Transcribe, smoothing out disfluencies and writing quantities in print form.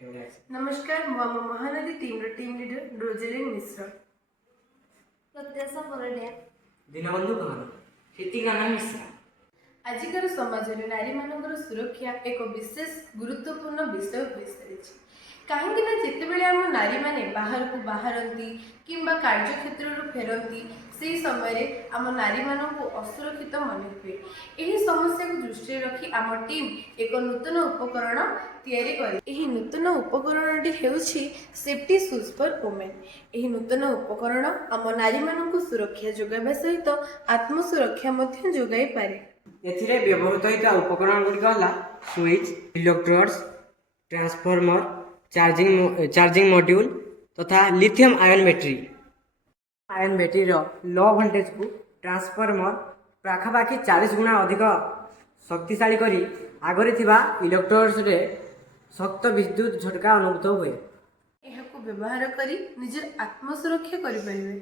नमस्कार मु आम महानदी टीम लीडर रोजेलिन मिश्र प्रत्याशा बरडिया दीनबंधु कहानी हीतिकाना मिश्रा। आजिकार समाज में नारी मानकर सुरक्षा एक विशेष गुरुत्वपूर्ण विषय हो सारी कहीं जितेबले आम नारी मैंने बाहर को बाहरती कि कार्य क्षेत्र फेरती से समय आम नारी मान असुरक्षित मन हुए। यह समस्या को दृष्टि रखी आम टीम एक नूतन उपकरण या नूतन उपकरण सेफ्टी शूज फॉर वुमेन। यह नूतन उपकरण आम नारी मान सुरक्षा जोगाइबा सहित आत्मसुरक्षा जोगाई पारे। एथिरे व्यवहृत होता उपकरण गुड़िक है switch, electrodes, transformer, charging module तथा lithium ion battery. Ion battery low voltage को ट्रांसफॉर्मर पाखापाखि 40 गुणा अधिक शक्तिशाली करी आगरे थिबा इलेक्ट्रोड्स रे शक्त विद्युत झटका अनुभूत हुए। यह व्यवहार करी निज आत्मसुरक्षा करि परिबे।